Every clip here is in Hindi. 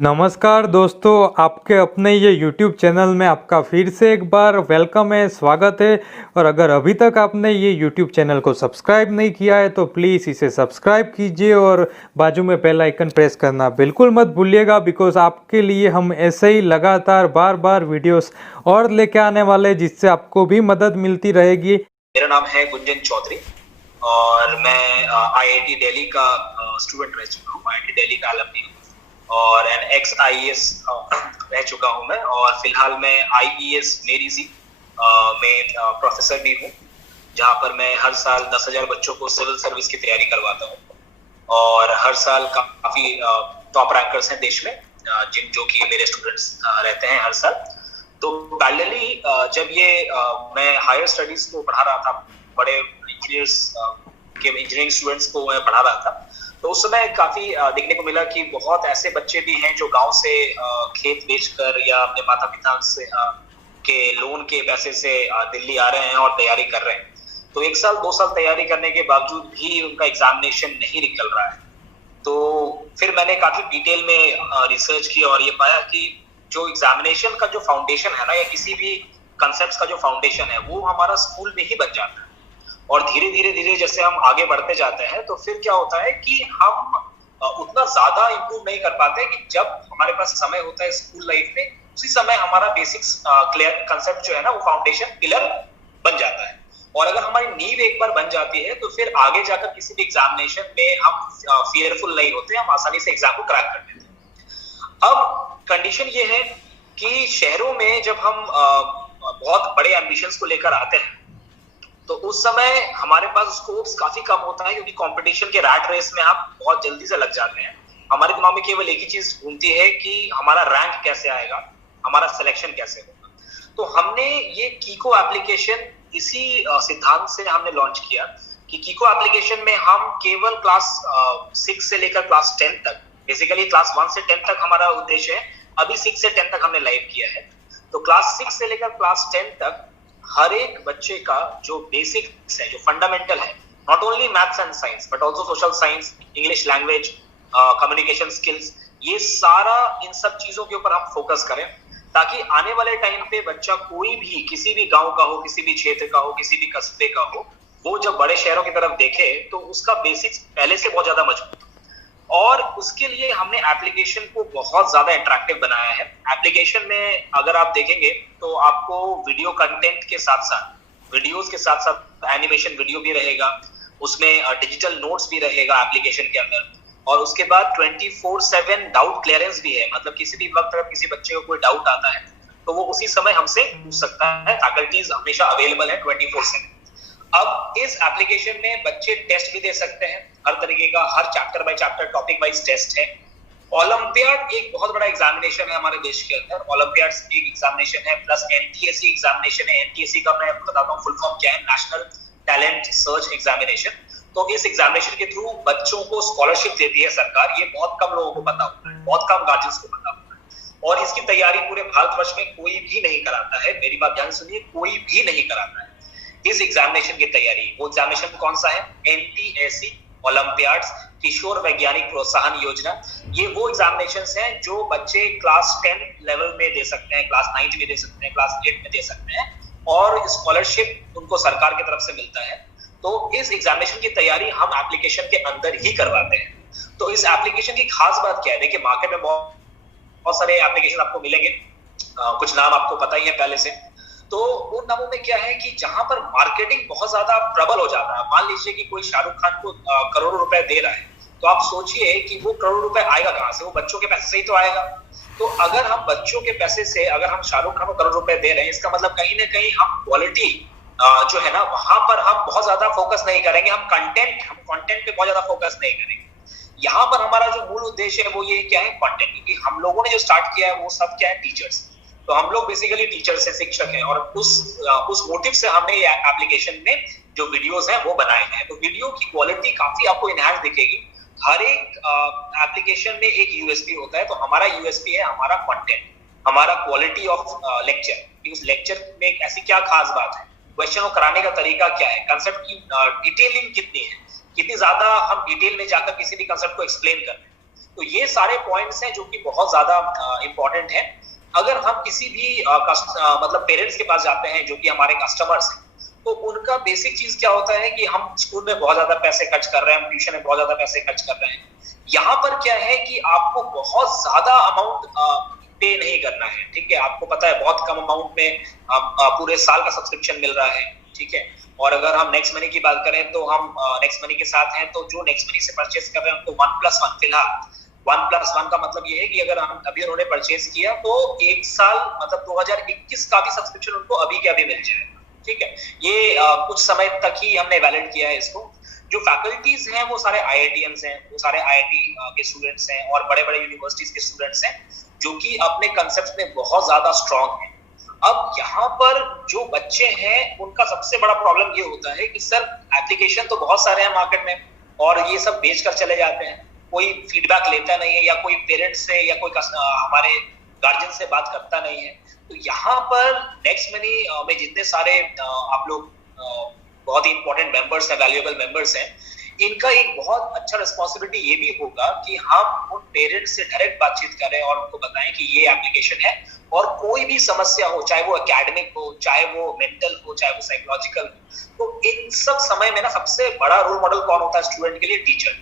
नमस्कार दोस्तों, आपके अपने ये YouTube चैनल में आपका फिर से एक बार वेलकम है, स्वागत है। और अगर अभी तक आपने ये YouTube चैनल को सब्सक्राइब नहीं किया है तो प्लीज़ इसे सब्सक्राइब कीजिए और बाजू में बेल आइकन प्रेस करना बिल्कुल मत भूलिएगा, बिकॉज आपके लिए हम ऐसे ही लगातार बार बार वीडियोस और लेके आने वाले हैं जिससे आपको भी मदद मिलती रहेगी। मेरा नाम है गुंजन चौधरी और मैं IIT दिल्ली का स्टूडेंट रह चुका हूँ, IIT दिल्ली का अलमनी हूँ और एन एक्स IAS रह चुका हूँ मैं। और फिलहाल मैं IES मेरी सी में प्रोफेसर भी हूँ, जहाँ पर मैं हर साल 10,000 बच्चों को सिविल सर्विस की तैयारी करवाता हूँ। और हर साल काफी टॉप रैंकर्स हैं देश में, जो कि मेरे स्टूडेंट्स रहते हैं हर साल। तो पैरेलली जब ये मैं हायर स्टडीज को पढ़ा रहा था, बड़े इंजीनियर्स के इंजीनियरिंग स्टूडेंट्स को मैं पढ़ा रहा था, तो उस समय काफी देखने को मिला कि बहुत ऐसे बच्चे भी हैं जो गांव से खेत बेचकर या अपने माता पिता से के लोन के पैसे से दिल्ली आ रहे हैं और तैयारी कर रहे हैं। तो 1 साल 2 साल तैयारी करने के बावजूद भी उनका एग्जामिनेशन नहीं निकल रहा है। तो फिर मैंने काफी डिटेल में रिसर्च की और ये पाया कि जो एग्जामिनेशन का जो फाउंडेशन है ना, या किसी भी कंसेप्ट का जो फाउंडेशन है, वो हमारा स्कूल में ही बन जाता है। और धीरे धीरे जैसे हम आगे बढ़ते जाते हैं तो फिर क्या होता है कि हम उतना ज्यादा इंप्रूव नहीं कर पाते कि जब हमारे पास समय होता है स्कूल लाइफ में, उसी समय हमारा बेसिक्स क्लियर कंसेप्ट जो है ना, वो फाउंडेशन पिलर बन जाता है। और अगर हमारी नींव एक बार बन जाती है तो फिर आगे जाकर किसी भी एग्जामिनेशन में हम फियरफुल नहीं होते, हम आसानी से एग्जाम को क्रैक कर लेते हैं। अब कंडीशन ये है कि शहरों में जब हम बहुत बड़े एम्बिशंस को लेकर आते हैं तो उस समय हमारे पास स्कोप्स काफी कम होता है, क्योंकि कंपटीशन के रैट रेस में हम बहुत जल्दी से लग जाते हैं। हमारे दिमाग में केवल एक ही चीज घूमती है कि हमारा रैंक कैसे आएगा, हमारा सिलेक्शन कैसे होगा। तो हमने ये कीको एप्लीकेशन इसी सिद्धांत से हमने लॉन्च किया कि कीको एप्लीकेशन में हम केवल क्लास 6 से लेकर क्लास 10 तक, बेसिकली क्लास 1 से 10 तक हमारा उद्देश्य है, अभी 6 से 10 तक हमने लाइव किया है। तो क्लास 6 से लेकर क्लास 10 तक हर एक बच्चे का जो बेसिक्स है, जो फंडामेंटल है, not only maths and science but also social science, English language, communication skills, ये सारा इन सब चीजों के ऊपर हम फोकस करें, ताकि आने वाले टाइम पे बच्चा कोई भी किसी भी गांव का हो, किसी भी क्षेत्र का हो, किसी भी कस्बे का हो, वो जब बड़े शहरों की तरफ देखे तो उसका बेसिक्स पहले से बहुत ज्यादा मजबूत। और उसके लिए हमने एप्लीकेशन को बहुत ज्यादा इंटरेक्टिव बनाया है। एप्लीकेशन में अगर आप देखेंगे तो आपको वीडियो कंटेंट के साथ साथ, वीडियोस के साथ साथ एनिमेशन वीडियो भी रहेगा, उसमें डिजिटल नोट्स भी रहेगा एप्लीकेशन के अंदर। और उसके बाद 24/7 डाउट क्लियरेंस भी है, मतलब किसी भी वक्त अगर किसी बच्चे को कोई डाउट आता है तो वो उसी समय हमसे पूछ सकता है। फैकल्टीज हमेशा अवेलेबल है 24/7। अब इस एप्लीकेशन में बच्चे टेस्ट भी दे सकते हैं, हर तरीके का, हर chapter by chapter, topic wise test है। ओलंपियाड एक बहुत बड़ा एग्जामिनेशन है हमारे देश के अंदर, ओलंपियाड एक एग्जामिनेशन है, प्लस NTSE एग्जामिनेशन है। NTSE का मैं बताता हूँ फुल फॉर्म क्या है, नेशनल टैलेंट सर्च एग्जामिनेशन। तो इस एग्जामिनेशन के थ्रू बच्चों को स्कॉलरशिप देती है सरकार, ये बहुत कम लोगों को पता होता है, बहुत कम गार्जियंस को पता होता है। और इसकी तैयारी पूरे भारतवर्ष में कोई भी नहीं कराता है, मेरी बात ध्यान सुनिए, कोई भी नहीं कराता है इस एग्जामिनेशन की तैयारी। वो एग्जामिनेशन कौन सा है? NTSE ओलंपियाड्स, किशोर वैज्ञानिक प्रोत्साहन योजना। ये वो एग्जामिनेशंस हैं जो बच्चे क्लास 10 लेवल में दे सकते हैं, क्लास 9 में दे सकते हैं, क्लास 8 में दे सकते हैं, और स्कॉलरशिप उनको सरकार की तरफ से मिलता है। तो इस एग्जामिनेशन की तैयारी हम एप्लीकेशन के अंदर ही करवाते हैं। तो इस एप्लीकेशन की खास बात क्या है? देखिए, मार्केट में बहुत सारे एप्लीकेशन आपको मिलेंगे, कुछ नाम आपको पता ही है पहले से। तो उन नामों में क्या है कि जहां पर मार्केटिंग बहुत ज्यादा प्रबल हो जाता है, मान लीजिए कि कोई शाहरुख खान को करोड़ों रुपए दे रहा है, तो आप सोचिए कि वो करोड़ रुपए आएगा कहां से? वो बच्चों के पैसे से ही तो आएगा। तो अगर हम बच्चों के पैसे से, अगर हम शाहरुख खान को करोड़ रुपए दे रहे हैं, इसका मतलब कहीं ना कहीं हम क्वालिटी जो है ना, वहां पर हम बहुत ज्यादा फोकस नहीं करेंगे, हम कंटेंट पे बहुत ज्यादा फोकस नहीं करेंगे। यहाँ पर हमारा जो मूल उद्देश्य है वो ये क्या है? कंटेंट। क्योंकि हम लोगों ने जो स्टार्ट किया है वो सब क्या है? टीचर्स। तो हम लोग बेसिकली टीचर्स हैं, शिक्षक हैं, और उस मोटिव से हमने ये एप्लीकेशन में जो वीडियोस हैं वो बनाए हैं। तो वीडियो की क्वालिटी काफी आपको इनहैंस दिखेगी। हर एक एप्लीकेशन में एक यूएसपी होता है, तो हमारा यूएसपी है हमारा कंटेंट, हमारा क्वालिटी ऑफ लेक्चर। उस लेक्चर में एक ऐसी क्या खास बात है, क्वेश्चन को कराने का तरीका क्या है, कंसेप्ट की डिटेलिंग कितनी है, कितनी ज्यादा हम डिटेल में जाकर किसी भी कंसेप्ट को एक्सप्लेन कर रहे हैं। तो ये सारे पॉइंट्स हैं जो कि बहुत ज्यादा इंपॉर्टेंट है। अगर हम किसी भी मतलब पेरेंट्स के पास जाते हैं जो कि हमारे कस्टमर्स हैं, तो उनका बेसिक चीज क्या होता है कि हम स्कूल में बहुत ज्यादा पैसे खर्च कर रहे हैं, हम ट्यूशन में बहुत ज्यादा पैसे खर्च कर रहे हैं। यहाँ पर क्या है कि आपको बहुत ज्यादा अमाउंट पे नहीं करना है, ठीक है। आपको पता है बहुत कम अमाउंट में पूरे साल का सब्सक्रिप्शन मिल रहा है, ठीक है। और अगर हम नेक्स्ट मनी की बात करें तो हम नेक्स्ट मनी के साथ हैं, तो जो नेक्स्ट मनी से परचेस कर रहे हैं उनको 1+1 फिलहाल 1+1 का मतलब ये है कि अगर हम अभी उन्होंने परचेस किया तो एक साल मतलब 2021 का भी सब्सक्रिप्शन उनको अभी के अभी मिल जाएगा, ठीक है। ये कुछ समय तक ही हमने वैलिड किया है इसको। जो फैकल्टीज हैं वो सारे आईआईटीएंस हैं, वो सारे आईआईटी के स्टूडेंट्स हैं और बड़े बड़े यूनिवर्सिटीज के स्टूडेंट्स हैं जो कि अपने कंसेप्ट में बहुत ज्यादा स्ट्रांग हैं। अब यहाँ पर जो बच्चे हैं उनका सबसे बड़ा प्रॉब्लम ये होता है कि सर एप्लीकेशन तो बहुत सारे हैं मार्केट में और ये सब बेच कर चले जाते हैं, कोई फीडबैक लेता नहीं है या कोई पेरेंट्स से या कोई हमारे गार्जियन से बात करता नहीं है। तो यहाँ पर नेक्स्ट मनी में जितने सारे आप लोग बहुत ही इंपॉर्टेंट मेंबर्स हैं, वैल्यूएबल मेंबर्स हैं, इनका एक बहुत अच्छा रिस्पॉन्सिबिलिटी ये भी होगा कि हम उन पेरेंट्स से डायरेक्ट बातचीत करें और उनको बताएं कि ये एप्लीकेशन है और कोई भी समस्या हो, चाहे वो एकेडमिक हो, चाहे वो मेंटल हो, चाहे वो साइकोलॉजिकल हो, तो इन सब समय में ना सबसे बड़ा रोल मॉडल कौन होता है स्टूडेंट के लिए? टीचर।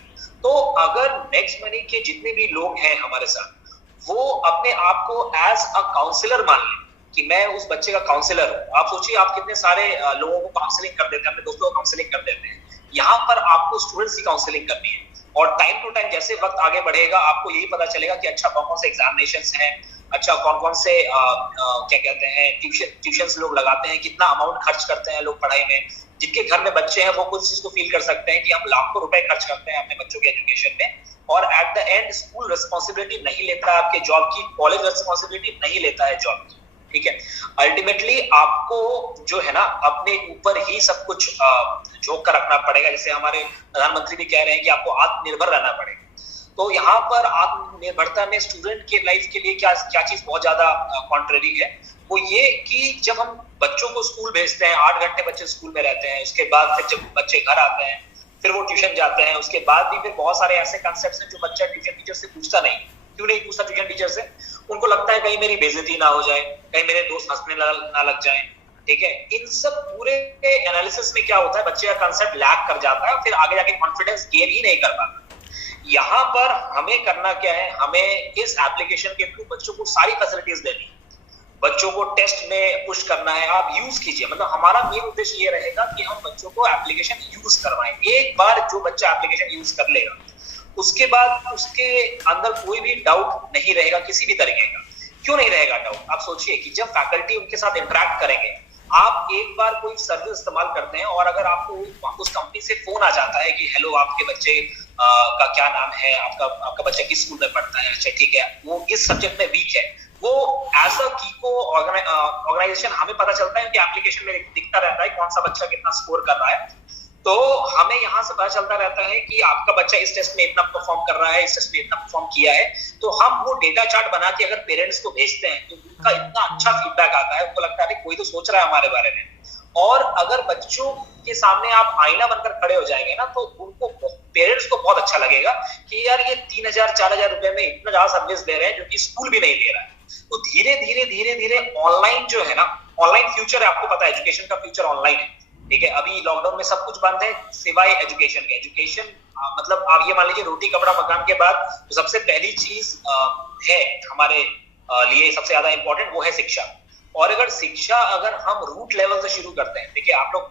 तो अगर नेक्स्ट मनी के जितने भी लोग हैं हमारे साथ, वो अपने आप को एज अ काउंसलर मान लें कि मैं उस बच्चे का काउंसलर हूं। आप सोचिए आप कितने सारे लोगों को काउंसलिंग कर देते हैं, अपने दोस्तों को काउंसलिंग कर देते हैं। यहाँ पर आपको स्टूडेंट्स की काउंसलिंग करनी है और टाइम टू टाइम जैसे वक्त आगे बढ़ेगा आपको यही पता चलेगा कि अच्छा कौन कौन से एग्जामिनेशंस हैं, अच्छा कौन कौन से क्या कहते हैं ट्यूशंस लोग लगाते हैं, कितना अमाउंट खर्च करते हैं लोग पढ़ाई में। जिनके घर में बच्चे हैं वो कुछ चीज को फील कर सकते हैं कि हम लाखों रुपए खर्च करते हैं अपने बच्चों के एजुकेशन में और at the end school responsibility नहीं लेता है आपके जॉब की, कॉलेज रिस्पॉन्सिबिलिटी नहीं लेता है जॉब की, ठीक है। अल्टीमेटली आपको जो है ना अपने ऊपर ही सब कुछ झोंक कर रखना पड़ेगा। जैसे हमारे प्रधानमंत्री भी कह रहे हैं कि आपको आत्मनिर्भर रहना पड़ेगा। तो यहाँ पर आत्मनिर्भरता में स्टूडेंट के लाइफ के लिए क्या क्या चीज बहुत ज्यादा कॉन्ट्रेरी है, वो ये कि जब हम बच्चों को स्कूल भेजते हैं, 8 घंटे बच्चे स्कूल में रहते हैं, उसके बाद फिर जब बच्चे घर आते हैं फिर वो ट्यूशन जाते हैं, उसके बाद भी फिर बहुत सारे ऐसे कंसेप्ट हैं जो बच्चा ट्यूशन टीचर से पूछता नहीं। क्यों नहीं पूछता ट्यूशन टीचर से? उनको लगता है कहीं मेरी बेइज्जती ना हो जाए, कहीं मेरे दोस्त हंसने ना लग जाए, ठीक है। इन सब पूरे एनालिसिस में क्या होता है, बच्चे का कंसेप्ट लैक कर जाता है, फिर आगे जाके कॉन्फिडेंस गेन ही नहीं कर पाता। यहाँ पर हमें करना क्या है, हमें इस एप्लीकेशन के थ्रू बच्चों को सारी फैसिलिटीज देनी है, बच्चों को टेस्ट में पुश करना है, आप यूज कीजिए। मतलब हमारा मेन उद्देश्य ये रहेगा कि हम बच्चों को एप्लीकेशन यूज करवाएं। एक बार जो बच्चा एप्लीकेशन यूज कर लेगा उसके बाद उसके अंदर कोई भी डाउट नहीं रहेगा किसी भी तरीके का। क्यों नहीं रहेगा डाउट? आप सोचिए कि जब फैकल्टी उनके साथ इंटरेक्ट करेंगे, आप एक बार कोई सर्विस इस्तेमाल करते हैं और अगर आपको उस कंपनी से फोन आ जाता है कि हेलो आपके बच्चे का क्या नाम है, आपका बच्चा किस स्कूल में पढ़ता है, अच्छा ठीक है, वो इस सब्जेक्ट में वीक है, वो एज अ कीको ऑर्गेनाइजेशन हमें पता चलता है कि एप्लीकेशन में दिखता रहता है कौन सा बच्चा कितना स्कोर कर रहा है। तो हमें यहाँ से पता चलता रहता है कि आपका बच्चा इस टेस्ट में इतना परफॉर्म कर रहा है, इस टेस्ट में इतना परफॉर्म किया है। तो हम वो डेटा चार्ट बना के अगर पेरेंट्स को भेजते हैं तो उनका इतना अच्छा फीडबैक आता है, उनको लगता है कोई तो सोच रहा है हमारे बारे में। और अगर बच्चों के सामने आप आईना बनकर खड़े हो जाएंगे ना, तो उनको पेरेंट्स को बहुत अच्छा लगेगा कि यार ये 3,000-4,000 रुपए में इतना ज्यादा सर्विस दे रहे हैं जो कि स्कूल भी नहीं दे रहा है। तो धीरे धीरे ऑनलाइन जो है ना, ऑनलाइन फ्यूचर है, आपको पता है एजुकेशन का फ्यूचर ऑनलाइन है, ठीक है। अभी लॉकडाउन में सब कुछ बंद है सिवाय एजुकेशन के। एजुकेशन मतलब आप ये मान लीजिए रोटी कपड़ा मकान के बाद तो सबसे पहली चीज है हमारे लिए सबसे ज्यादा इंपॉर्टेंट, वो है शिक्षा। और अगर शिक्षा अगर हम रूट लेवल से शुरू करते हैं, देखिए आप लोग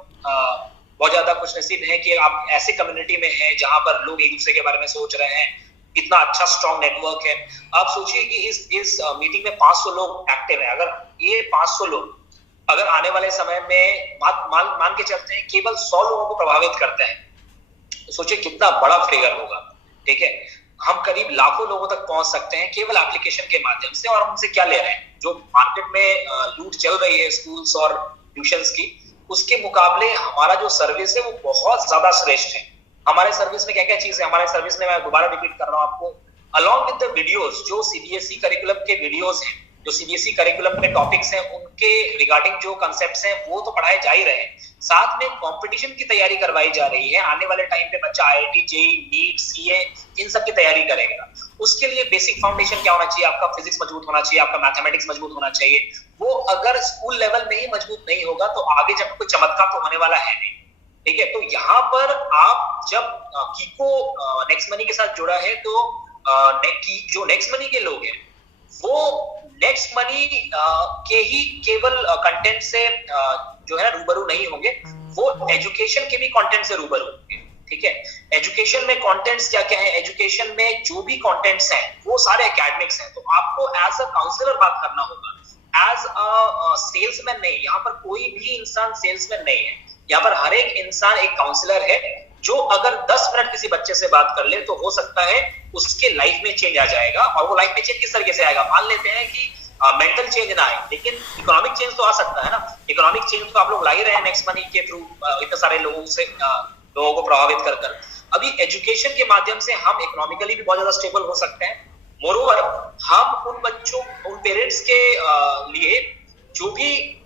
बहुत ज्यादा खुशनसीब हैं कि आप ऐसे कम्युनिटी में हैं जहां पर लोग एक दूसरे के बारे में सोच रहे हैं, इतना अच्छा स्ट्रॉन्ग नेटवर्क है। आप सोचिए कि इस मीटिंग में 500 लोग एक्टिव हैं। अगर ये 500 लोग अगर आने वाले समय में मान के चलते हैं केवल 100 लोगों को प्रभावित करते हैं, तो सोचिए कितना बड़ा फिगर होगा, ठीक है। हम करीब लाखों लोगों तक पहुंच सकते हैं केवल एप्लीकेशन के माध्यम से। और हमसे क्या ले रहे हैं? जो मार्केट में लूट चल रही है स्कूल्स और ट्यूशंस की, उसके मुकाबले हमारा जो सर्विस है वो बहुत ज्यादा श्रेष्ठ है। हमारे सर्विस में क्या क्या चीज है? हमारे सर्विस में मैं दोबारा रिपीट कर रहा हूँ आपको, अलॉन्ग विद द वीडियोस, जो सीबीएसई करिकुलम के वीडियोस हैं, जो सीबीएसई करिकुलम में टॉपिक्स हैं, उनके रिगार्डिंग जो कंसेप्ट्स हैं वो तो पढ़ाए जा ही रहे हैं, साथ में कंपटीशन की तैयारी करवाई जा रही है। आने वाले टाइम पे बच्चा आईआईटी, जेईई, नीट, सीए इन सब की तैयारी करेगा। उसके लिए बेसिक फाउंडेशन क्या होना चाहिए? आपका फिजिक्स मजबूत होना चाहिए, आपका मैथमेटिक्स मजबूत होना चाहिए। वो अगर स्कूल लेवल में ही मजबूत नहीं होगा तो आगे जब कोई चमत्कार तो होने वाला है नहीं। ठीक है, तो यहाँ पर आप जब कीको नेक्स्ट मनी के साथ जुड़ा है तो जो नेक्स्ट मनी के लोग हैं वो नेक्स्ट मनी के ही केवल कंटेंट से जो है रूबरू नहीं होंगे, वो एजुकेशन के भी कंटेंट से रूबरू होंगे। ठीक है, एजुकेशन में कंटेंट्स क्या क्या है? एजुकेशन में जो भी कंटेंट्स हैं वो सारे एकेडमिक्स हैं। तो आपको एज अ काउंसलर बात करना होगा, एज अ सेल्समैन नहीं। यहाँ पर कोई भी इंसान सेल्समैन नहीं है, यहाँ पर हर एक इंसान एक काउंसलर है जो अगर 10 मिनट किसी बच्चे से बात कर ले तो हो सकता है उसके लाइफ में चेंज आ जाएगा। और वो लाइफ में चेंज किस तरीके से आएगा? मान लेते हैं कि मेंटल चेंज ना आए, लेकिन इकोनॉमिक चेंज तो आ सकता है ना। इकोनॉमिक चेंज तो आप लोग ला ही रहे हैं नेक्स्ट मनी के थ्रू, इतने सारे लोगों को प्रभावित कर कर। अभी एजुकेशन के माध्यम से हम इकोनॉमिकली भी बहुत ज्यादा स्टेबल हो सकते हैं। मोरोवर हम उन बच्चों, उन पेरेंट्स के लिए जो भी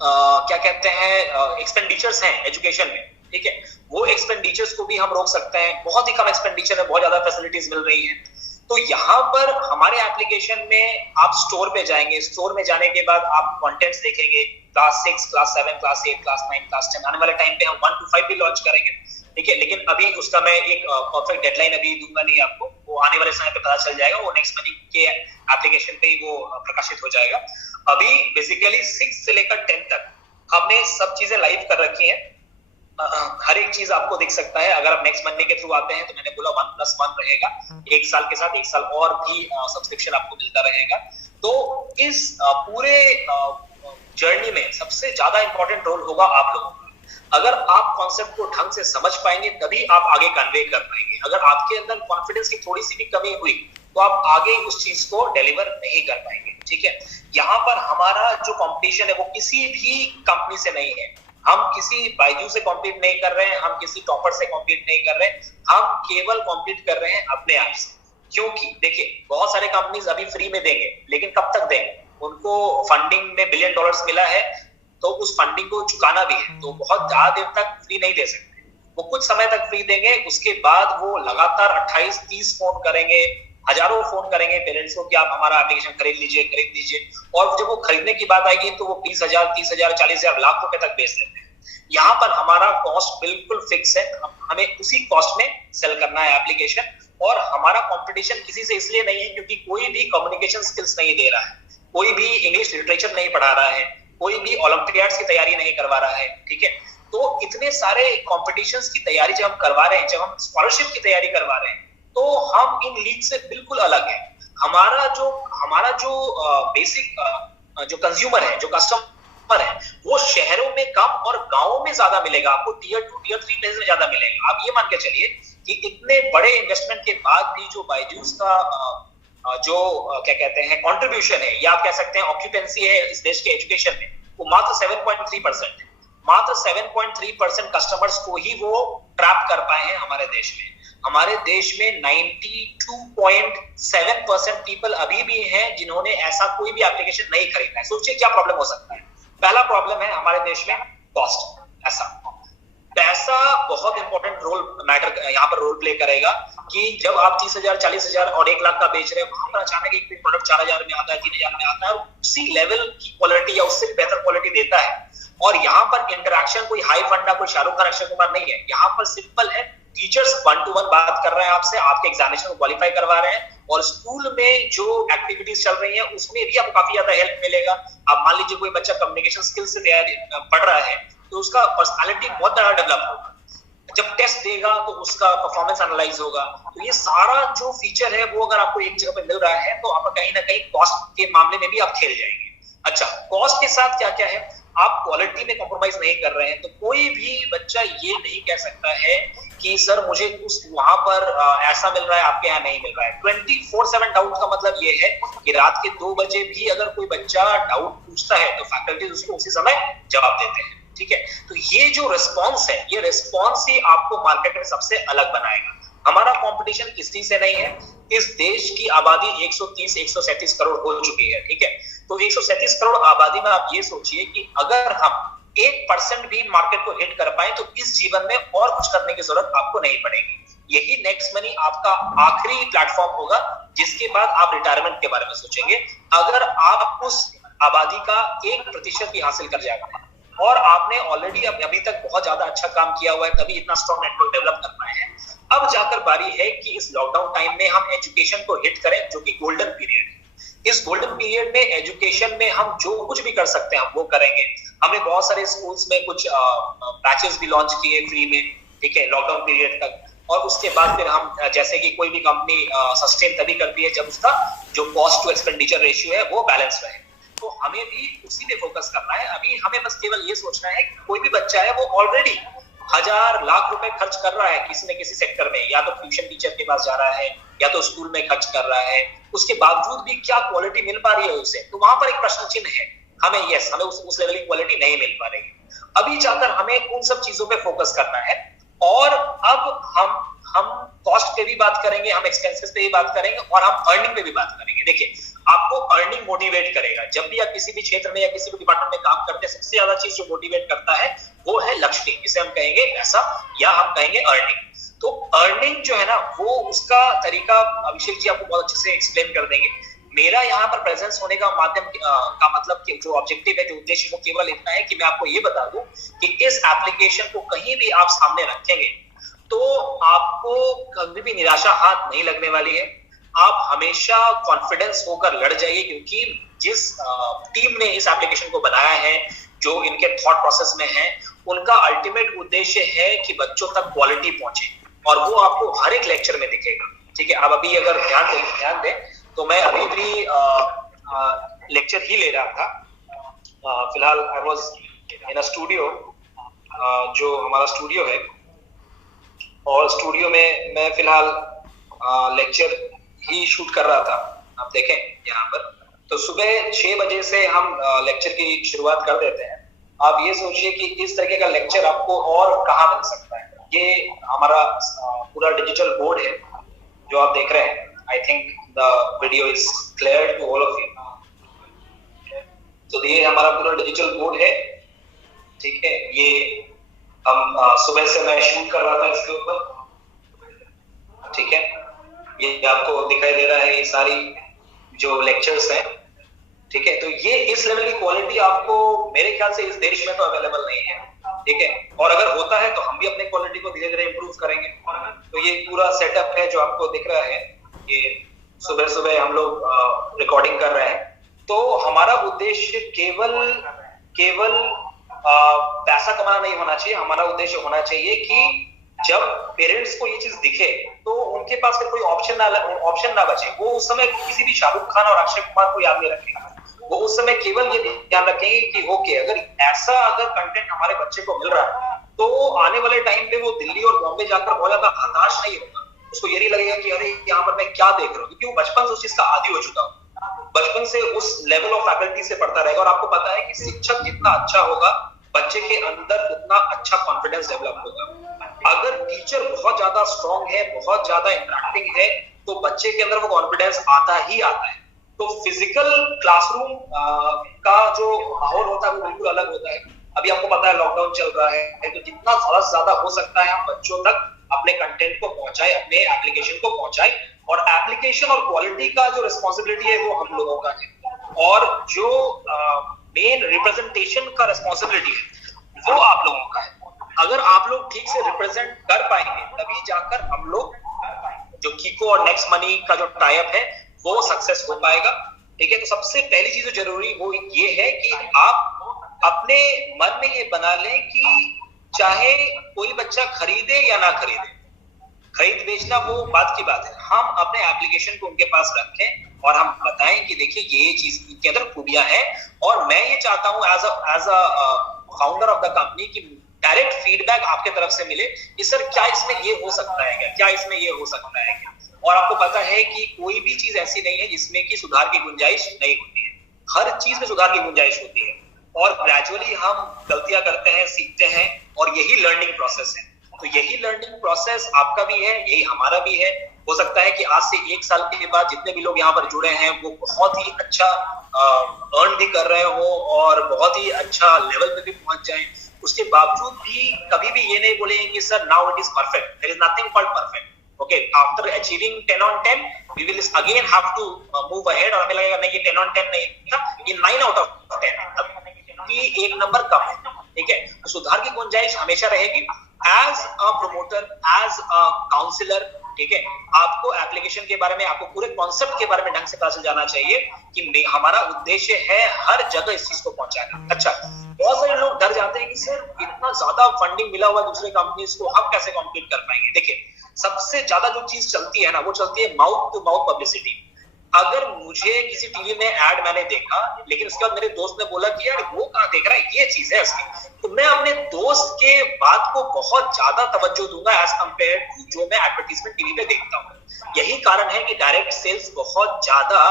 क्या कहते हैं एक्सपेंडिचर्स हैं एजुकेशन में, ठीक है, वो एक्सपेंडिचर्स को भी हम रोक सकते हैं। बहुत ही कम एक्सपेंडिचर है, बहुत ज्यादा फैसिलिटीज मिल रही हैं। तो यहाँ पर हमारे एप्लीकेशन में आप स्टोर पे जाएंगे, स्टोर में जाने के बाद आप कंटेंट्स देखेंगे, class 6, class 7, class 8, class 9, class 10। आने वाले टाइम पे हम 1 to 5 भी लॉन्च करेंगे। ठीक है, लेकिन अभी उसका मैं एक परफेक्ट डेडलाइन अभी दूंगा नहीं आपको, वो आने वाले समय पे पता चल जाएगा, वो नेक्स्ट मनी के एप्लीकेशन पे ही वो प्रकाशित हो जाएगा। अभी बेसिकली 6 से लेकर 10 तक हमने सब चीजें लाइव कर रखी हैं। हर एक चीज आपको दिख सकता है। अगर आप नेक्स्ट मनी के थ्रू आते हैं तो मैंने बोला 1+1 रहेगा, 1 साल के साथ 1 साल और भी सब्सक्रिप्शन आपको मिलता रहेगा। तो इस पूरे जर्नी में सबसे ज्यादा इंपॉर्टेंट रोल होगा आप लोगों का। अगर आप कॉन्सेप्ट को ढंग से समझ पाएंगे तभी आप आगे कन्वे कर पाएंगे। अगर आपके अंदर कॉन्फिडेंस की थोड़ी सी भी कमी हुई तो आप आगे उस चीज को डिलीवर नहीं कर पाएंगे। ठीक है, यहाँ पर हमारा जो कंपटीशन है वो किसी भी कंपनी से नहीं है। हम किसी बायजू से कॉम्पीट नहीं कर रहे हैं, हम किसी टॉपर से कॉम्पीट नहीं कर रहे हैं, हम केवल कॉम्पीट कर रहे हैं अपने आप से। क्योंकि देखिए बहुत सारे कंपनीज अभी फ्री में देंगे, लेकिन कब तक देंगे? उनको फंडिंग में $1 बिलियन मिला है तो उस फंडिंग को चुकाना भी है, तो बहुत ज्यादा देर तक फ्री नहीं दे सकते। वो कुछ समय तक फ्री देंगे, उसके बाद वो लगातार 28-30 फोन करेंगे, हजारों फोन करेंगे पेरेंट्स को कि आप हमारा एप्लीकेशन खरीद लीजिए। और जब वो खरीदने की बात आएगी तो वो 20,000, 30,000, 40,000, लाख रुपए तक बेच देते हैं। यहाँ पर हमारा कॉस्ट बिल्कुल फिक्स है, हमें उसी कॉस्ट में सेल करना है एप्लीकेशन। और हमारा कंपटीशन किसी से इसलिए नहीं है क्योंकि कोई भी कम्युनिकेशन स्किल्स नहीं दे रहा है, कोई भी इंग्लिश लिटरेचर नहीं पढ़ा रहा है, कोई भी ओलंपियाड्स की तैयारी नहीं करवा रहा है। ठीक है, तो इतने सारे कॉम्पिटिशंस की तैयारी जब हम करवा रहे हैं, जब हम स्कॉलरशिप की तैयारी करवा रहे हैं, तो हम इन लीग से बिल्कुल अलग है। हमारा जो बेसिक जो कंज्यूमर है, जो कस्टमर है, वो शहरों में कम और गांवों में ज्यादा मिलेगा आपको, Tier 2, Tier 3 प्लेसेस में ज्यादा मिलेगा। आप ये मान के चलिए कि इतने बड़े इन्वेस्टमेंट के बाद भी जो बायजूस का जो क्या कहते हैं कंट्रीब्यूशन है, या आप कह सकते हैं ऑक्यूपेंसी है इस देश के एजुकेशन में, वो मात्र 7.3% है। मात्र 7.3% कस्टमर्स को ही वो ट्रैप कर पाए हैं हमारे देश में। हमारे देश में 92.7% पीपल अभी भी हैं जिन्होंने ऐसा कोई भी एप्लीकेशन नहीं खरीदा है। सोचिए क्या प्रॉब्लम हो सकता है। पहला प्रॉब्लम है हमारे देश में कॉस्ट। पैसा बहुत इंपॉर्टेंट यहाँ पर रोल प्ले करेगा कि जब आप 30,000, 40,000 और 1 लाख का बेच रहे हैं, वहां पर अचानक एक प्रोडक्ट 4,000 में आता है, 3,000 में आता है, और उसी लेवल की क्वालिटी या उससे भी बेहतर क्वालिटी देता है। और यहाँ पर इंटरेक्शन कोई हाई फंडा, कोई शाहरुख खान, अक्षय कुमार नहीं है। यहाँ पर सिंपल है, टीचर्स 1-to-1 बात कर रहे हैं आपसे, आपके एग्जामिनेशन को क्वालिफाई करवा रहे हैं, और स्कूल में जो एक्टिविटीज चल रही हैं उसमें भी आपको काफी ज्यादा हेल्प मिलेगा। आप मान लीजिए कोई बच्चा कम्युनिकेशन स्किल से तैयारी पढ़ रहा है तो उसका पर्सनालिटी बहुत ज्यादा डेवलप होगा। जब टेस्ट देगा तो उसका परफॉर्मेंस एनालाइज होगा। तो ये सारा जो फीचर है वो अगर आपको एक जगह पे मिल रहा है तो आप कहीं ना कहीं कॉस्ट के मामले में भी आप खेल जाएंगे। अच्छा, कॉस्ट के साथ क्या क्या है? आप क्वालिटी में कॉम्प्रोमाइज नहीं कर रहे हैं, तो कोई भी बच्चा ये नहीं कह सकता है कि सर मुझे उस वहां पर ऐसा मिल रहा है, आपके यहाँ नहीं मिल रहा है। 24/7 डाउट का मतलब ये है कि रात के 2 बजे भी अगर कोई बच्चा डाउट पूछता है तो फैकल्टी उसको उसी समय जवाब देते हैं। ठीक है, तो ये जो रिस्पॉन्स है, ये रिस्पॉन्स ही आपको मार्केट में सबसे अलग बनाएगा। हमारा कंपटीशन किसी से नहीं है। इस देश की आबादी 130-137 करोड़ हो चुकी है। ठीक है, तो 137 करोड़ आबादी में आप ये सोचिए कि अगर हम 1% भी मार्केट को हिट कर पाए तो इस जीवन में और कुछ करने की जरूरत आपको नहीं पड़ेगी। यही नेक्स्ट मनी आपका आखिरी प्लेटफॉर्म होगा, जिसके बाद आप रिटायरमेंट के बारे में सोचेंगे। अगर आप उस आबादी का 1% भी हासिल कर जाते हैं और आपने ऑलरेडी अभी तक बहुत ज्यादा अच्छा काम किया हुआ है, तभी इतना स्ट्रॉन्ग नेटवर्क डेवलप कर पाए हैं। अब जाकर बारी है कि इस लॉकडाउन टाइम में हम एजुकेशन को हिट करें, जो कि गोल्डन पीरियड है। इस गोल्डन पीरियड में एजुकेशन में हम जो कुछ भी कर सकते हैं हम वो करेंगे। हमने बहुत सारे स्कूल्स में कुछ बैचेस भी लॉन्च किए फ्री में, ठीक है, लॉकडाउन पीरियड तक। और उसके बाद फिर हम जैसे कि कोई भी कंपनी सस्टेन तभी करती है जब उसका जो कॉस्ट टू एक्सपेंडिचर रेशियो है वो बैलेंस रहे। तो हमें भी उसी पे फोकस करना है। अभी हमें बस केवल ये सोचना है कि कोई भी बच्चा है वो ऑलरेडी 1000 लाख रुपए खर्च कर रहा है किसी न किसी सेक्टर में, या तो ट्यूशन टीचर के पास जा रहा है या तो स्कूल में खर्च कर रहा है, उसके बावजूद भी क्या क्वालिटी मिल पा रही है उसे, तो वहां पर एक प्रश्न चिन्ह है। हमें उस लेवल की क्वालिटी नहीं मिल पा रही है। अभी जाकर हमें उन सब चीजों पे फोकस करना है। और अब हम कॉस्ट पे भी बात करेंगे, हम एक्सपेंसेस पे भी बात करेंगे और हम अर्निंग पे भी बात करेंगे। देखिए, आपको अर्निंग मोटिवेट करेगा। जब भी आप किसी भी क्षेत्र में या किसी भी डिपार्टमेंट में काम करते हैं, सबसे ज्यादा चीज जो मोटिवेट करता है वो है लक्ष्य, जिसे हम कहेंगे पैसा या हम कहेंगे अर्निंग। तो अर्निंग जो है ना, वो उसका तरीका अभिषेक जी आपको बहुत अच्छे से एक्सप्लेन कर देंगे। मेरा यहाँ पर प्रेजेंस होने का माध्यम का मतलब कि जो ऑब्जेक्टिव है, जो उद्देश्य, वो केवल इतना है कि मैं आपको ये बता दूं कि इस एप्लीकेशन को कहीं भी आप सामने रखेंगे तो आपको कभी भी निराशा हाथ नहीं लगने वाली है। आप हमेशा कॉन्फिडेंस होकर लड़ जाइए, क्योंकि जिस टीम ने इस एप्लीकेशन को बनाया है, जो इनके थॉट प्रोसेस में है, उनका अल्टीमेट उद्देश्य है कि बच्चों तक क्वालिटी पहुंचे, और वो आपको हर एक लेक्चर में दिखेगा। ठीक है, आप अभी अगर ध्यान दें तो मैं अभी भी लेक्चर ही ले रहा था। फिलहाल I was in a studio, जो हमारा स्टूडियो है, और स्टूडियो में मैं फिलहाल लेक्चर ही शूट कर रहा था। आप देखें यहाँ पर, तो सुबह 6 बजे से हम लेक्चर की शुरुआत कर देते हैं। आप ये सोचिए कि इस तरीके का लेक्चर आपको और कहाँ मिल सकता है। ये हमारा पूरा डिजिटल बोर्ड है जो आप देख रहे हैं। I think the video is clear to all of you. तो ये हमारा पूरा डिजिटल बोर्ड है, ठीक है। ये हम सुबह से मैं शूट कर रहा था इसके ऊपर, ठीक है। ये आपको दिखाई दे रहा है, ये सारी जो लेक्चर्स हैं, ठीक है। तो ये इस लेवल की क्वालिटी आपको मेरे ख्याल से इस देश में तो अवेलेबल नहीं है, ठीक है। और अगर होता है तो हम भी अपने क्वालिटी को धीरे धीरे इंप्रूव करेंगे। तो ये पूरा सेटअप है जो आपको दिख रहा है। ये सुबह सुबह हम लोग रिकॉर्डिंग कर रहे हैं। तो हमारा उद्देश्य केवल पैसा कमाना नहीं होना चाहिए। हमारा उद्देश्य होना चाहिए कि जब पेरेंट्स को ये चीज दिखे तो उनके पास फिर कोई ऑप्शन ना बचे। वो उस समय किसी भी शाहरुख खान और अक्षय कुमार को याद नहीं रखेंगे। वो उस समय केवल ये ध्यान रखेंगे कि ओके, अगर कंटेंट हमारे बच्चे को मिल रहा है तो आने वाले टाइम पे वो दिल्ली और बॉम्बे जाकर बहुत ज्यादा हताश नहीं होगा। उसको ये नहीं लगेगा कि अरे यहाँ पर मैं क्या देख रहा हूँ, क्योंकि वो बचपन से उस चीज का आदी हो चुका हो, बचपन से उस लेवल ऑफ फैकल्टी से पढ़ता रहेगा। और आपको पता है कि शिक्षक जितना अच्छा होगा, बच्चे के अंदर उतना अच्छा कॉन्फिडेंस डेवलप होगा। अगर टीचर बहुत ज्यादा स्ट्रॉन्ग है, बहुत ज्यादा इंटरेक्टिंग है, तो बच्चे के अंदर वो कॉन्फिडेंस आता ही आता है। तो फिजिकल क्लासरूम का जो माहौल होता है वो बिल्कुल अलग होता है। अभी आपको पता है लॉकडाउन चल रहा है, तो जितना ज्यादा हो सकता है हम बच्चों तक अपने कंटेंट को पहुंचाएं, अपने एप्लीकेशन को पहुंचाएं। और एप्लीकेशन और क्वालिटी का जो रिस्पॉन्सिबिलिटी है वो हम लोगों का है, और जो मेन रिप्रेजेंटेशन का रिस्पॉन्सिबिलिटी है वो आप लोगों का है। अगर आप लोग ठीक से रिप्रेजेंट कर पाएंगे तभी जाकर हम लोग जो कीको और नेक्स्ट मनी का जो टाई अप है वो सक्सेस हो पाएगा, ठीक है। तो सबसे पहली चीज जो जरूरी वो ये है कि आप अपने मन में ये बना लें कि चाहे कोई बच्चा खरीदे या ना खरीदे, खरीद बेचना वो बात की बात है, हम अपने एप्लीकेशन को उनके पास रखें और हम बताएं कि देखिए ये चीज के अंदर खूबियां हैं। और मैं ये चाहता हूं as a founder of the company की डायरेक्ट फीडबैक आपके तरफ से मिले कि सर क्या इसमें ये हो सकता है क्या, क्या इसमें ये हो सकता है क्या। और आपको पता है कि कोई भी चीज ऐसी नहीं है जिसमें कि सुधार की गुंजाइश नहीं होती है, हर चीज में सुधार की गुंजाइश होती है। और ग्रेजुअली हम गलतियां करते हैं, सीखते हैं, और यही लर्निंग प्रोसेस है। तो यही लर्निंग प्रोसेस आपका भी है, यही हमारा भी है। हो सकता है कि आज से 1 साल के बाद जितने भी लोग यहाँ पर जुड़े हैं वो बहुत ही अच्छा अर्न भी कर रहे हो और बहुत ही अच्छा लेवल पे भी पहुंच जाए। उसके बावजूद भी कभी भी ये नहीं बोलेंगे कि sir now it is perfect, there is nothing called perfect. Okay, after achieving 10 on 10 we will again have to move ahead, और हमें लगेगा नहीं ये 10 on 10 नहीं था, ये 9 out of 10, कि एक नंबर कम है। ठीक है, तो सुधार की गुंजाइश हमेशा रहेगी। As a promoter, as a counsellor, ठीक है, आपको एप्लीकेशन के बारे में, आपको पूरे कॉन्सेप्ट के बारे में ढंग से पता चल जाना चाहिए कि हमारा उद्देश्य है हर जगह इस चीज को पहुंचाना। अच्छा, बहुत सारे लोग डर जाते हैं कि सर इतना ज्यादा फंडिंग मिला हुआ दूसरे कंपनीज को, हम कैसे कॉम्पीट कर पाएंगे। देखिए, सबसे ज्यादा जो चीज चलती है ना, वो चलती है माउथ टू माउथ पब्लिसिटी। अगर मुझे किसी टीवी में एड मैंने देखा, लेकिन उसके बाद मेरे दोस्त ने बोला कि यार वो कहाँ देख रहा है, ये चीज है उसकी, तो मैं अपने दोस्त के बात को बहुत ज्यादा तवज्जो दूंगा एज कंपेयर टू जो मैं एडवर्टीजमेंट टीवी पे देखता हूँ। यही कारण है कि डायरेक्ट सेल्स बहुत ज्यादा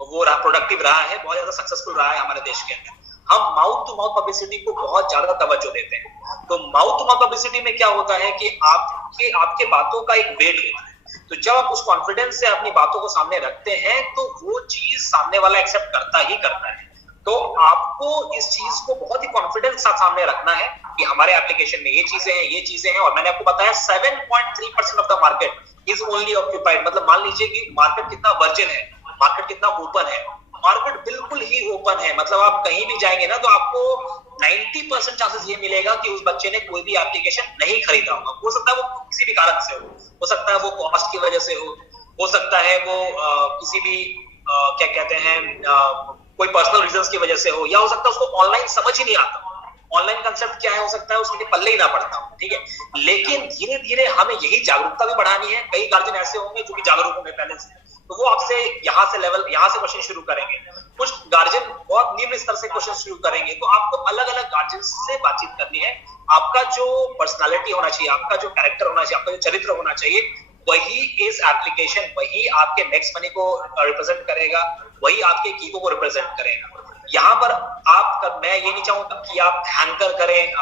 वो प्रोडक्टिव रहा है, बहुत ज्यादा सक्सेसफुल रहा है हमारे देश के अंदर। हम माउथ टू माउथ पब्लिसिटी को बहुत ज्यादा तवज्जो देते हैं। तो माउथ टू माउथ पब्लिसिटी में क्या होता है कि आपके बातों का एक वेट होता है। तो जब आप उस कॉन्फिडेंस से अपनी बातों को सामने रखते हैं, तो वो चीज सामने वाला एक्सेप्ट करता ही करता है। तो आपको इस चीज को बहुत ही कॉन्फिडेंस के साथ सामने रखना है कि हमारे एप्लीकेशन में ये चीजें हैं, और मैंने आपको बताया 7.3% of the market is only occupied. मतलब मान लीजिए कि मार्केट कितना वर्जिन है, मार्केट कितना ओपन है। मार्केट बिल्कुल ही ओपन है, मतलब आप कहीं भी जाएंगे ना, तो आपको 90% चांसेस ये मिलेगा कि उस बच्चे ने कोई भी एप्लीकेशन नहीं खरीदा होगा। हो सकता है वो किसी भी कारण से हो सकता है वो कॉस्ट की वजह से हो सकता है वो किसी भी क्या कहते हैं कोई पर्सनल रीजंस की वजह से हो, या हो सकता है उसको ऑनलाइन समझ ही नहीं आता, ऑनलाइन कंसेप्ट क्या है, हो सकता है उसके पल्ले ही ना पड़ता हो। ठीक है, लेकिन धीरे धीरे हमें यही जागरूकता भी बढ़ानी है। कई गार्जियन ऐसे होंगे जो कि जागरूक होंगे पहले से, तो वो आपसे यहाँ से क्वेश्चन शुरू करेंगे। कुछ गार्जियन बहुत निम्न स्तर से क्वेश्चन शुरू करेंगे, तो आपको अलग अलग गार्जियन से बातचीत करनी है। आपका जो पर्सनालिटी होना चाहिए, आपका जो कैरेक्टर होना चाहिए, आपका जो चरित्र होना चाहिए, वही इस एप्लीकेशन, वही आपके नेक्स्ट मनी को रिप्रेजेंट करेगा, वही आपके ईगो को रिप्रेजेंट करेगा। यहाँ पर मैं ये नहीं चाहूंगा कि आप हैंकर करें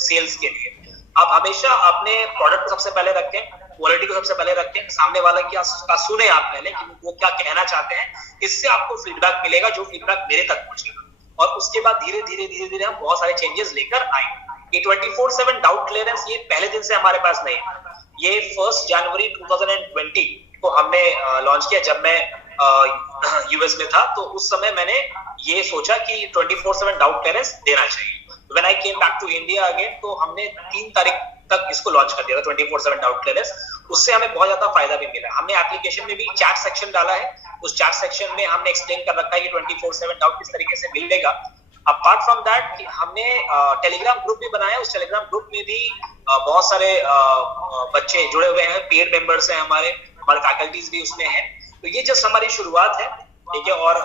सेल्स के लिए। आप हमेशा अपने प्रोडक्ट को सबसे पहले रखें, क्वालिटी को सबसे पहले रखें, सामने वाला क्या सुने आप पहले कि वो क्या कहना चाहते हैं। इससे आपको फीडबैक मिलेगा, जो फीडबैक मेरे तक पहुंचेगा, और उसके बाद धीरे धीरे हम बहुत सारे चेंजेस लेकर आएंगे। ये 24/7 डाउट क्लियरेंस ये पहले दिन से हमारे पास नहीं है। ये 1 जनवरी 2020 को हमने लॉन्च किया। जब मैं यूएस में था, तो उस समय मैंने ये सोचा कि 24/7 डाउट क्लियरेंस देना चाहिए। When I came back to India again, तो हमने 3 तारीख तक इसको लॉन्च कर दिया था 24/7 डाउट क्लियरेंस। उससे हमें बहुत ज्यादा फायदा भी मिला। हमने एप्लीकेशन में भी चैट सेक्शन डाला है, उस चैट सेक्शन में हमने एक्सप्लेन कर रखा है कि 24/7 डाउट किस तरीके से मिलेगा। अपार्ट फ्रॉम दैट हमने टेलीग्राम ग्रुप भी बनाया। उस टेलीग्राम ग्रुप में भी बहुत सारे बच्चे जुड़े हुए हैं, पेड मेंबर्स हैं, हमारे फैकल्टीज भी उसमें हैं। तो ये जस्ट हमारी शुरुआत है, ठीक है, और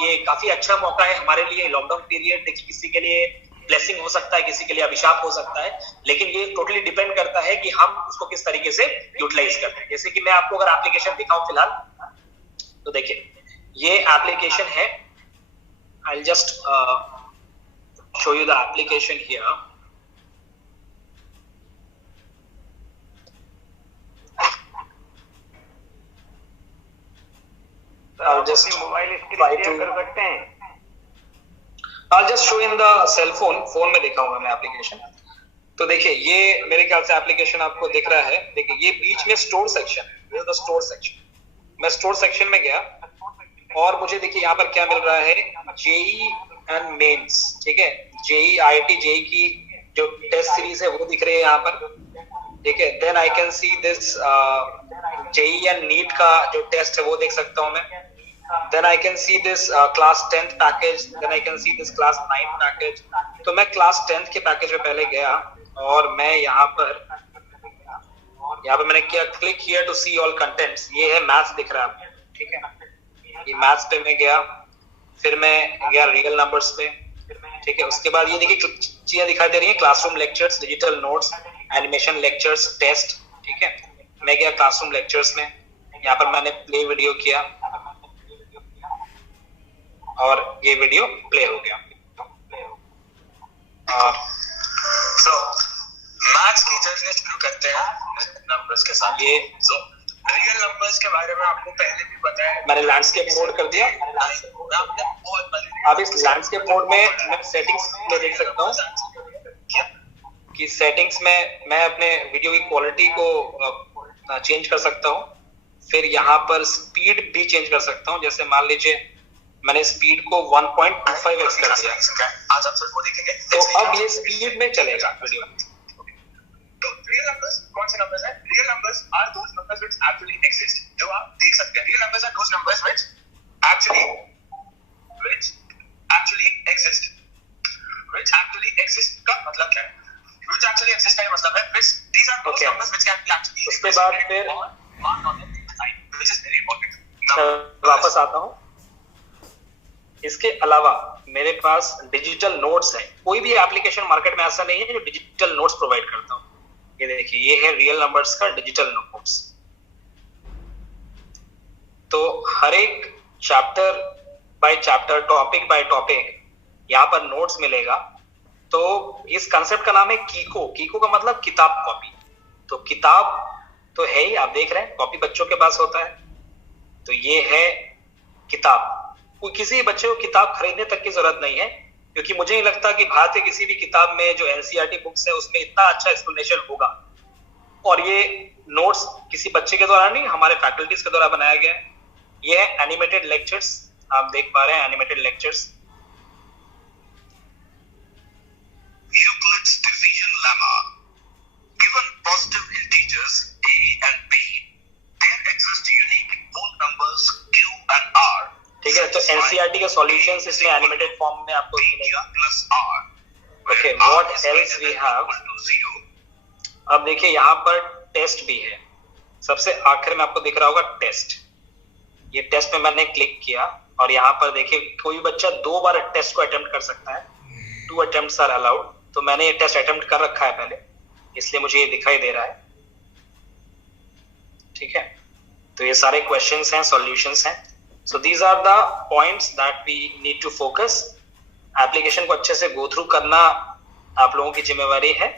ये काफी अच्छा मौका है हमारे लिए। लॉकडाउन पीरियड देखिए किसी के लिए ब्लेसिंग हो सकता है, किसी के लिए अभिशाप हो सकता है, लेकिन ये टोटली डिपेंड करता है कि हम उसको किस तरीके से यूटिलाइज करते हैं। जैसे कि मैं आपको अगर एप्लीकेशन दिखाऊं फिलहाल, तो देखिए ये एप्लीकेशन है। I'll just show you the application here. I'll just mobile try screen to कर सकते हैं। I'll just show in the cell phone, phone में दिखाऊंगा मैं एप्लीकेशन। तो देखिए ये मेरे ख्याल से एप्लीकेशन आपको दिख रहा है। देखिए ये बीच में स्टोर सेक्शन है, this is the store section. मैं स्टोर सेक्शन में गया और मुझे देखिए यहाँ पर क्या मिल रहा है, जेई एंड मेंस, ठीक है, जेई आईआईटी जेई की जो टेस्ट सीरीज है वो दिख रही है यहाँ पर, ठीक है। Then I can see this JEE and NEET का जो टेस्ट है वो देख सकता हूँ मैं। Then I can see this class 10th package. Then I can see this class 9th package. तो मैं class 10th के पैकेज में पहले गया और मैं यहाँ पर मैंने किया click here to see all contents. ये है मैथ्स दिख रहा है आपको, ठीक है। ये मैथ्स पे मैं गया, फिर मैं गया रियल नंबर्स पे, ठीक है। उसके बाद ये देखिए चीजें दिखाई दे रही है, classroom lectures, digital notes, animation lectures, test, ठीक है। मैं गया क्लासरूम लेक्चर्स में, यहाँ पर मैंने प्ले वीडियो किया और ये वीडियो प्ले हो गया। So, मैथ्स की जर्नी शुरू करते हैं नंबर्स के साथ। ये रियल नंबर्स के बारे में आपको पहले भी पता है, मैंने लैंडस्केप मोड कर दिया। अब इस लैंडस्केप मोड में मैं सेटिंग्स में देख सकता हूँ कि सेटिंग्स में मैं अपने वीडियो की क्वालिटी को चेंज कर सकता हूँ, फिर यहाँ पर स्पीड भी चेंज कर सकता हूँ। जैसे मान लीजिए मैंने स्पीड को 1.25x कर दिया, आज हम सिर्फ वो देखेंगे। तो अब ये स्पीड में चलेगा वीडियो। तो रियल नंबर्स कौन से नंबर्स हैं? Real numbers are those numbers which actually exist, जो आप देख सकते हैं। Real numbers are those numbers which actually exist. Which actually exist का मतलब क्या है? व्हिच एक्चुअली एग्जिस्ट का मतलब है which these are those numbers which can be actually. उसके बाद फिर व्हिच इज वेरी इंपॉर्टेंट। वापस आता हूँ। इसके अलावा मेरे पास डिजिटल नोट्स है। कोई भी एप्लीकेशन मार्केट में ऐसा नहीं है जो डिजिटल नोट्स प्रोवाइड करता हूँ। ये देखिए, ये है रियल नंबर्स का डिजिटल नोट्स। तो हर एक chapter by chapter, topic by topic यहाँ पर नोट्स मिलेगा। तो इस कंसेप्ट का नाम है कीको। कीको का मतलब किताब कॉपी। तो किताब तो है ही, आप देख रहे हैं कॉपी बच्चों के पास होता है। तो ये है किताब। कोई किसी बच्चे को किताब खरीदने तक की जरूरत नहीं है, क्योंकि मुझे नहीं लगता कि भारत के किसी भी किताब में जो एनसीईआरटी बुक्स है उसमें इतना अच्छा एक्सप्लेनेशन होगा। और ये नोट्स किसी बच्चे के द्वारा नहीं, हमारे फैकल्टीज के द्वारा बनाया गया है। ये है एनिमेटेड लेक्चर्स, आप देख पा रहे हैं animated lectures. Euclid's division lemma. Given positive integers a and b, there exist unique whole numbers q and r. ठीक है, तो एनसीईआरटी के सॉल्यूशंस इसमें एनिमेटेड फॉर्म में आपको मिलेगा। Plus r. Okay, what else we have. अब देखिए यहाँ पर टेस्ट भी है। सबसे आखिर में आपको दिख रहा होगा टेस्ट। ये टेस्ट में मैंने क्लिक किया और यहाँ पर देखिए कोई बच्चा 2 बार टेस्ट को अटेम्प्ट कर सकता है। 2 अटेम्प्ट्स आर अलाउड। तो मैंने ये टेस्ट अटेम्प्ट कर रखा है पहले, इसलिए मुझे ये दिखाई दे रहा है। ठीक है, तो ये सारे क्वेश्चंस हैं, सॉल्यूशंस हैं। So these are the points that we need to focus. Application को अच्छे से गो थ्रू करना आप लोगों की जिम्मेवारी है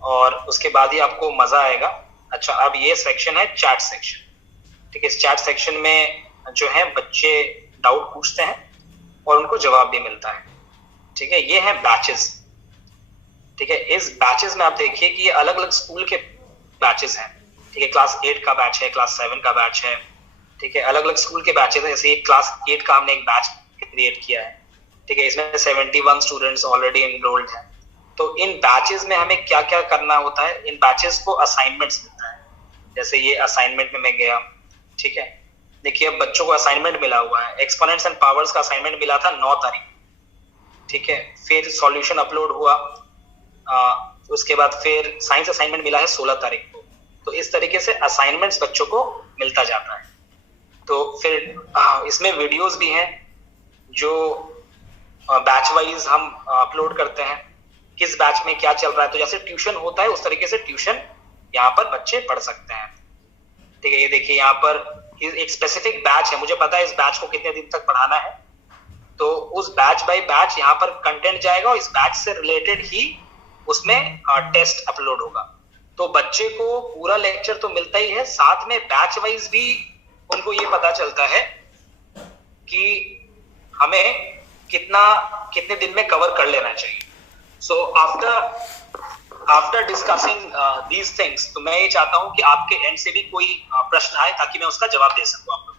और उसके बाद ही आपको मजा आएगा। अच्छा, अब ये सेक्शन है चैट सेक्शन। ठीक है, इस चैट सेक्शन में जो है बच्चे डाउट पूछते हैं और उनको जवाब भी मिलता है। ठीक है, ये है बैचेस। ठीक है, इस बैचेस में आप देखिए कि ये अलग अलग स्कूल के बैचेस हैं। ठीक है, क्लास 8 का बैच है, क्लास 7 का बैच है। ठीक है, अलग अलग स्कूल के बैचेस हैं। जैसे क्लास 8 का हमने एक बैच क्रिएट किया है। ठीक है, इसमें 71 स्टूडेंट्स ऑलरेडी एनरोल्ड हैं। तो इन बैचेस में हमें क्या क्या करना होता है, इन बैचेस को असाइनमेंट्स मिलता है। जैसे ये असाइनमेंट में मैं गया। ठीक है, देखिए अब बच्चों को असाइनमेंट मिला हुआ है। एक्सपोनेंट्स एंड पावर्स का असाइनमेंट मिला था 9 तारीख। ठीक है, फिर सॉल्यूशन अपलोड हुआ। उसके बाद फिर साइंस असाइनमेंट मिला है 16 तारीख को। तो इस तरीके से असाइनमेंट्स बच्चों को मिलता जाता है। तो फिर इसमें वीडियोस भी हैं जो बैच वाइज हम अपलोड करते हैं, किस बैच में क्या चल रहा है। तो जैसे ट्यूशन होता है उस तरीके से ट्यूशन यहाँ पर बच्चे पढ़ सकते हैं। ठीक है, ये देखिए यहाँ पर एक स्पेसिफिक बैच है। मुझे पता है इस बैच को कितने दिन तक पढ़ाना है, तो उस बैच बाय बैच यहाँ पर कंटेंट जाएगा और इस बैच से रिलेटेड ही उसमें टेस्ट अपलोड होगा। तो बच्चे को पूरा लेक्चर तो मिलता ही है, साथ में बैच वाइज भी उनको ये पता चलता है कि हमें कितने दिन में कवर कर लेना चाहिए। So after discussing these things, तो मैं ये चाहता हूं कि आपके एंड से भी कोई प्रश्न आए ताकि मैं उसका जवाब दे सकूं आप लोग।